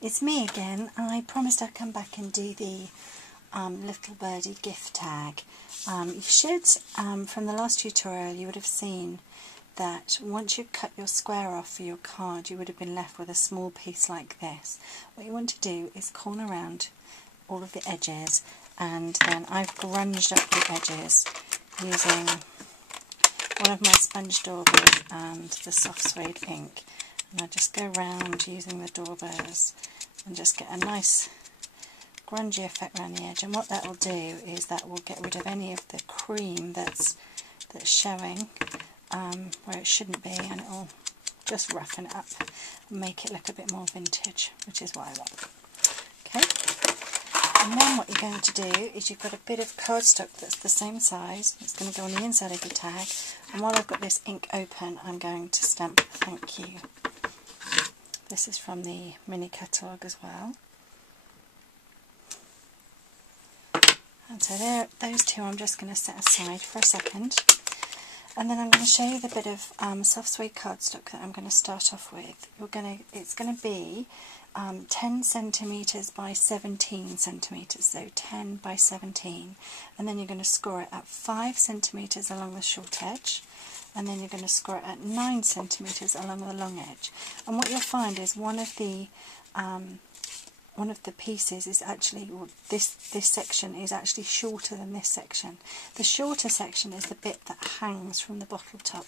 It's me again. I promised I'd come back and do the little birdie gift tag. You should, from the last tutorial, you would have seen that once you cut your square off for your card, you would have been left with a small piece like this. What you want to do is corner around all of the edges, and then I've grunged up the edges using one of my sponge daubers and the soft suede ink. And I just go round using the daubers and just get a nice grungy effect around the edge. And what that will do is that will get rid of any of the cream that's showing where it shouldn't be, and it will just roughen it up and make it look a bit more vintage, which is what I want. Okay, and then what you're going to do is you've got a bit of cardstock that's the same size. It's going to go on the inside of your tag, and while I've got this ink open, I'm going to stamp thank you. This is from the mini catalogue as well. And so there, those two I'm just going to set aside for a second. And then I'm going to show you the bit of soft suede cardstock that I'm going to start off with. It's going to be 10 centimetres by 17 centimetres, so 10 by 17. And then you're going to score it at 5 centimetres along the short edge, and then you're going to score it at 9 centimetres along the long edge. And what you'll find is one of the pieces is actually, or this section is actually shorter than this section. The shorter section is the bit that hangs from the bottle top,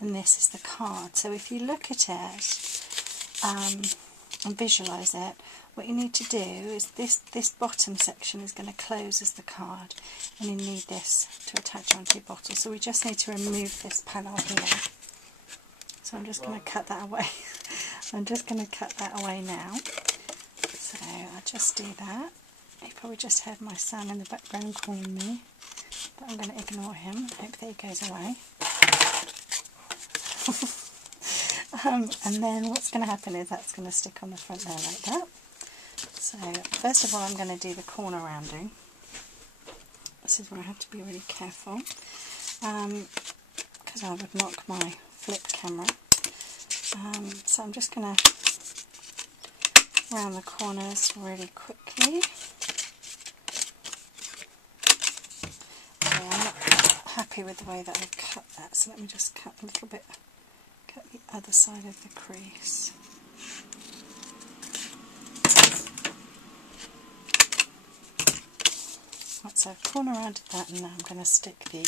and this is the card. So if you look at it and visualise it, what you need to do is this bottom section is going to close as the card, and you need this to attach onto your bottle. So we just need to remove this panel here. So I'm just going to cut that away. I'm just going to cut that away now. So I'll just do that. You probably just heard my son in the background calling me, but I'm going to ignore him. Hope that he goes away. And then what's going to happen is that's going to stick on the front there like that. So first of all, I'm going to do the corner rounding. This is where I have to be really careful, because I would knock my flip camera. So I'm just going to round the corners really quickly. Okay, I'm not happy with the way that I've cut that, so let me just cut a little bit, cut the other side of the crease. Right, so I've corner rounded that, and now I'm going to stick the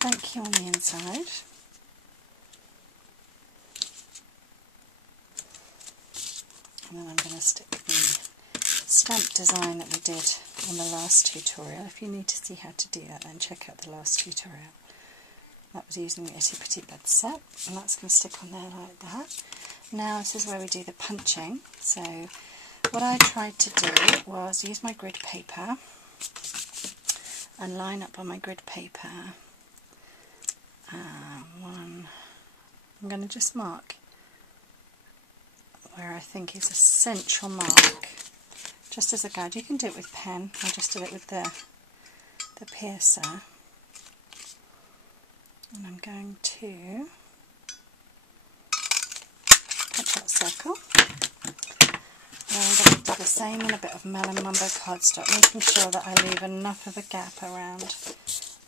thank you on the inside. And then I'm going to stick the stamp design that we did on the last tutorial. If you need to see how to do that, then check out the last tutorial. That was using the Itty Bitty Bud set, and that's going to stick on there like that. Now this is where we do the punching. So what I tried to do was use my grid paper and line up on my grid paper I'm going to just mark where I think is a central mark, just as a guide. You can do it with pen, I just did it with the piercer. And I'm going to cut that circle. And I'm going to do the same in a bit of Melon Mumbo cardstock, making sure that I leave enough of a gap around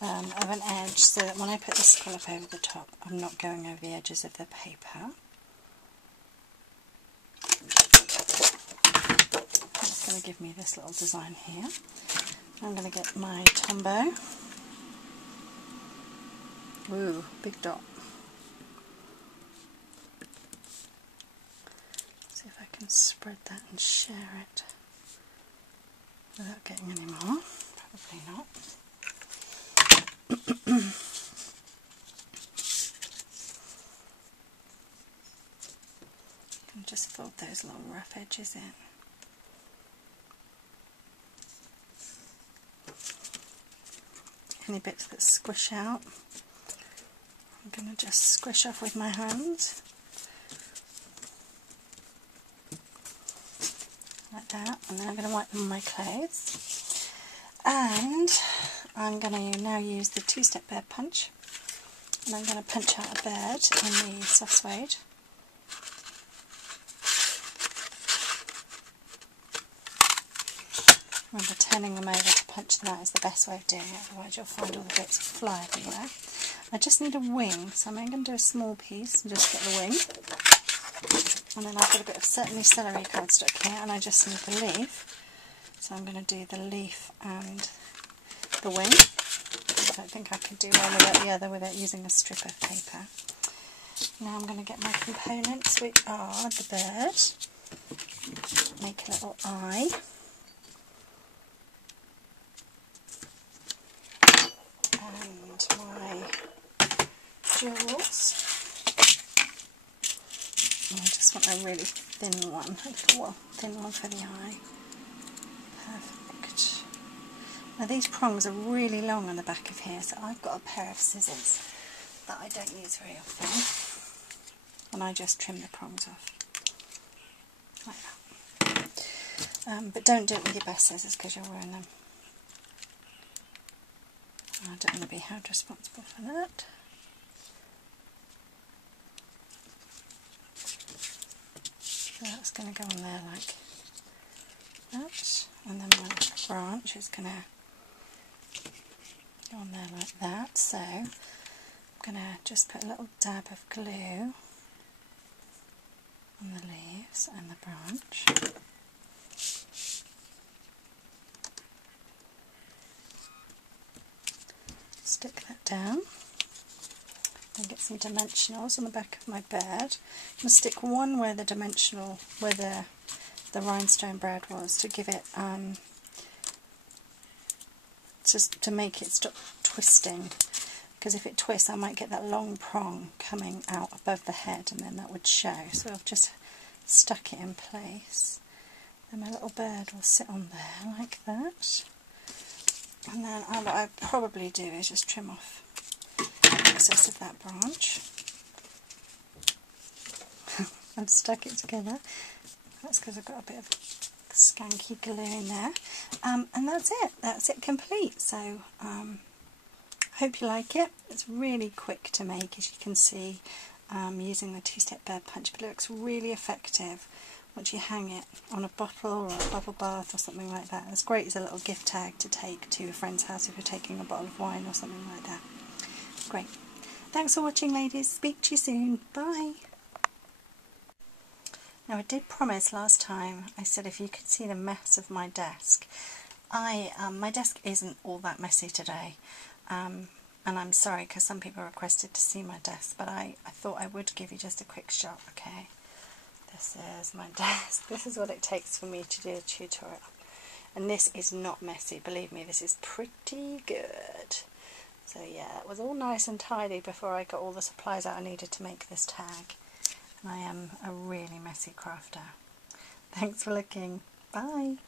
of an edge so that when I put the scallop over the top, I'm not going over the edges of the paper. It's going to give me this little design here. I'm going to get my Tombow. Ooh, big dot. See if I can spread that and share it without getting any more. Probably not. And just fold those little rough edges in. Any bits that squish out, I'm going to just squish off with my hands, like that, and then I'm going to wipe them on my clothes. And I'm going to now use the two-step bird punch, and I'm going to punch out a bird in the soft suede. Remember, turning them over to punch them out is the best way of doing it, otherwise you'll find all the bits fly everywhere. I just need a wing, so I'm only going to do a small piece and just get the wing. And then I've got a bit of certainly celery cardstock here, and I just need the leaf. So I'm going to do the leaf and the wing. I don't think I could do one without the other without using a strip of paper. Now I'm going to get my components, which are the bird. Make a little eye. And my jewels. And I just want a really thin one, thin one for the eye. Perfect. Now these prongs are really long on the back of here, so I've got a pair of scissors that I don't use very often, and I just trim the prongs off like that. But don't do it with your best scissors because you'll ruin them. I don't want to be held responsible for that. So that's going to go on there like that, and then my branch is going to go on there like that. So I'm going to just put a little dab of glue on the leaves and the branch. Stick that down. Then get some dimensionals on the back of my bird. I'm going to stick one where the dimensional, where the rhinestone bird was, to give it, just to make it stop twisting. Because if it twists, I might get that long prong coming out above the head, and then that would show. So I've just stuck it in place. Then my little bird will sit on there like that. And then what I probably do is just trim off the excess of that branch. I've stuck it together. That's because I've got a bit of skanky glue in there. And that's it. That's it complete. So hope you like it. It's really quick to make, as you can see, using the two-step bird punch, but it looks really effective once you hang it on a bottle or a bubble bath or something like that. It's great as a little gift tag to take to a friend's house if you're taking a bottle of wine or something like that. Great. Thanks for watching, ladies. Speak to you soon. Bye. Now, I did promise last time, I said if you could see the mess of my desk. My desk isn't all that messy today, and I'm sorry because some people requested to see my desk, but I thought I would give you just a quick shot, okay? This is my desk. This is what it takes for me to do a tutorial. And this is not messy, believe me, this is pretty good. So yeah, it was all nice and tidy before I got all the supplies that I needed to make this tag. And I am a really messy crafter. Thanks for looking. Bye.